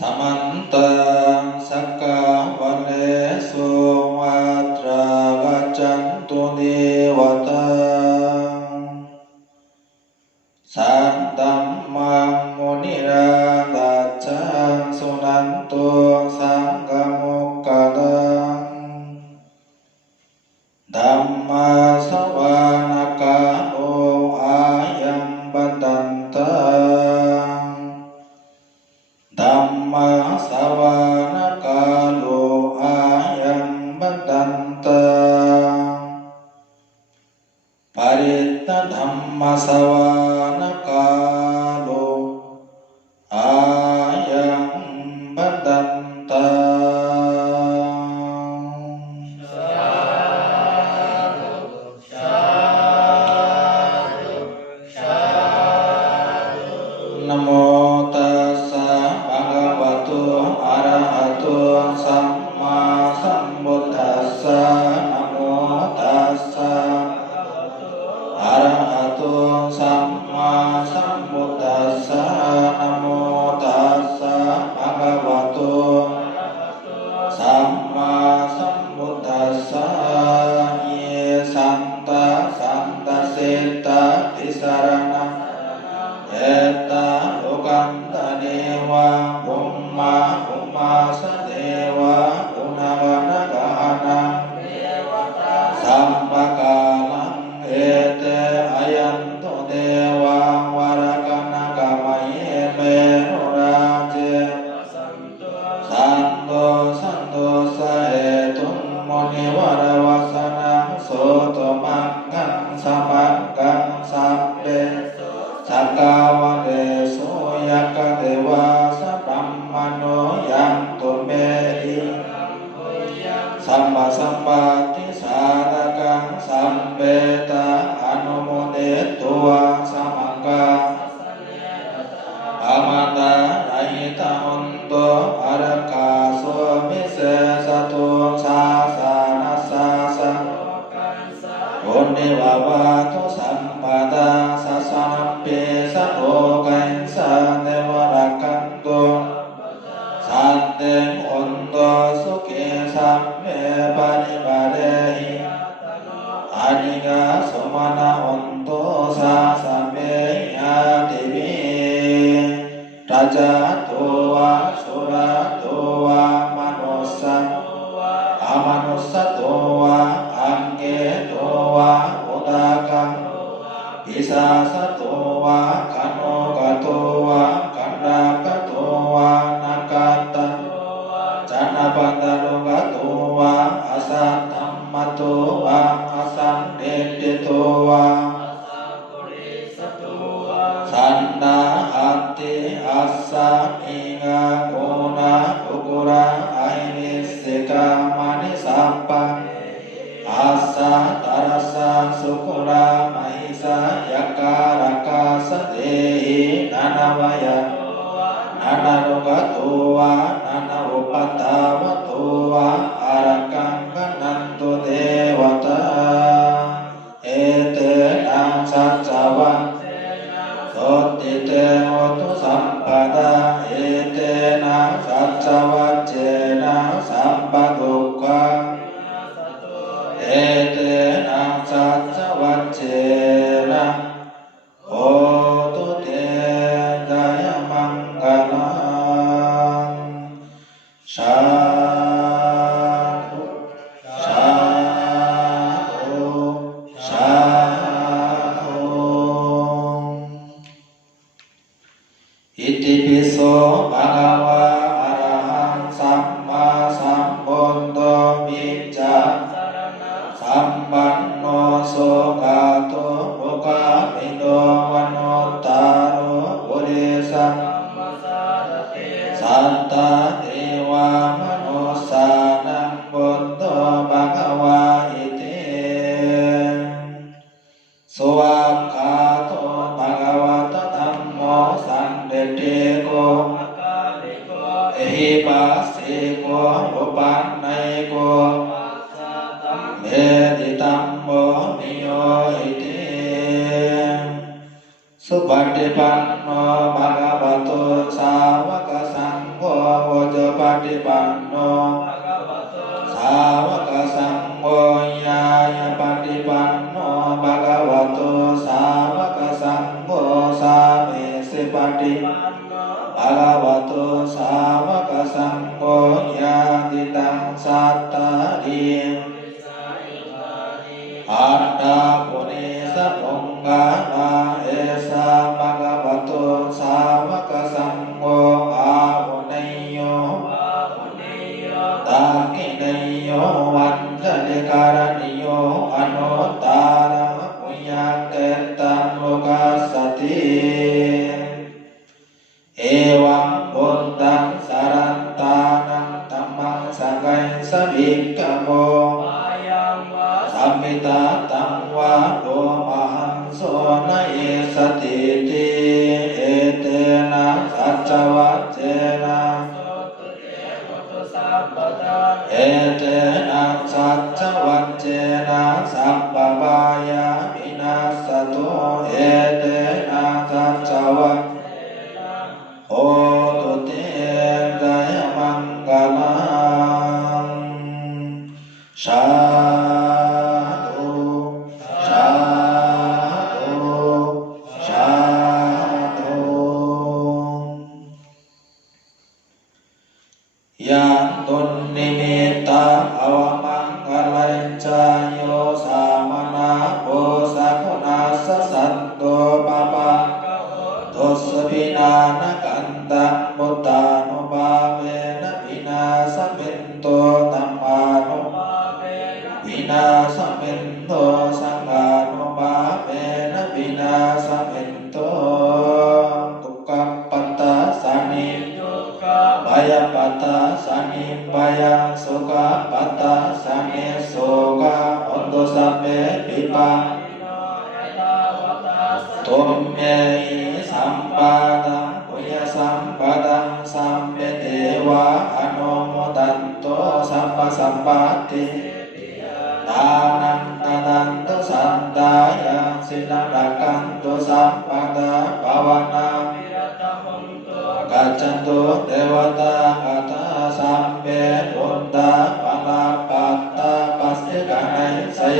සමන්තා हरितधम्मसवानकालो आयं वदन्त नमो าวเดโสยกเดวา ภะคะวอิเตสวกาโตภะคะวะตะธัมโมสันเดเโกเอปัสเสโอปันไนโกเมติตัมโมนิโยอิเตสุปฏิปัโนภะคะวะตสาวกสังโฆวจปฏิปัน ตสาวกสังโฆยาติตังสัตตาริอัตตาปุริสปุงกานาเอสาภะคะวะโตสาวกสังโฆอาหุเนยโยตากิเนยโยวันจติการ โอตุเตจยมัง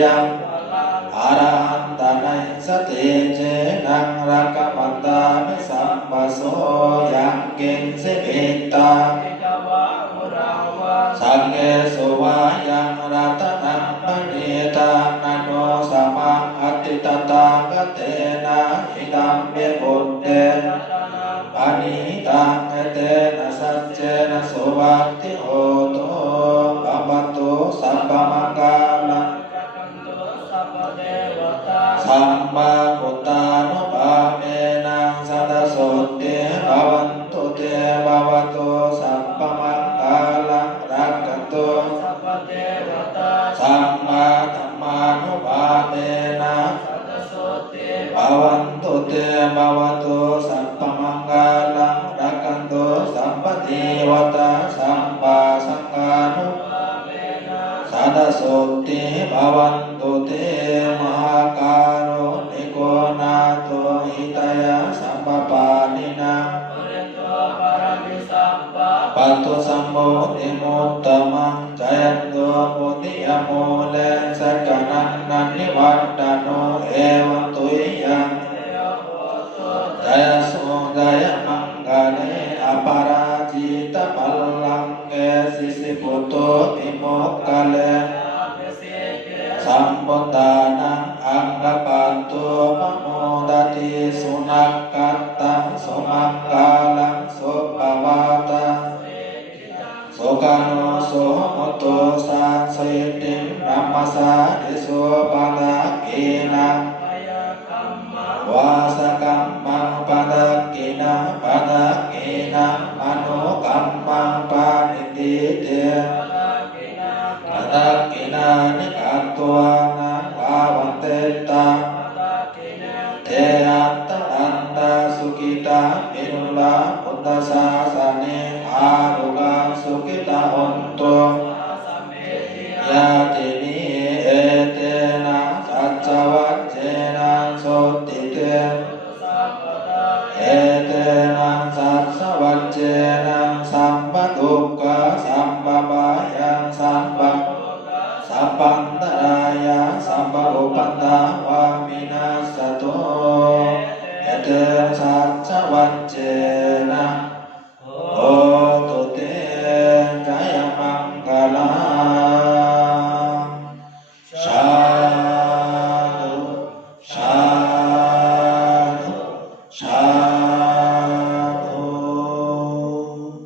ยังอรหันตานัยสติเจนังรักมันตามิสัมปโสยังเกินสิปิตาสังเกสุวายังรัตนังมณีตานันโนสมาอัตติตตากเต สัตโสติภวันตุเตภวตุสัพพมังกาลังรักขันตุสัมมาธัมมานุภาเมนะภวันตุเตภวตุสัพพมังกาลังรักขันตุสัมปติวตาสัมปาสังฆานุสัตโสติภวันตุเต นันนิวัตตโนเอวตุยังจายสุจายมังกาเลอปาราจิตปัลลังเกสิสิปุตโตติโมกกาเลสัมพุทธานังอังกปันตุมโมดติสุนักกัตตังสุมังกาลังสุปวาตังสุขานุสุมุตตุสัสสิติมรัมมสาสุปะ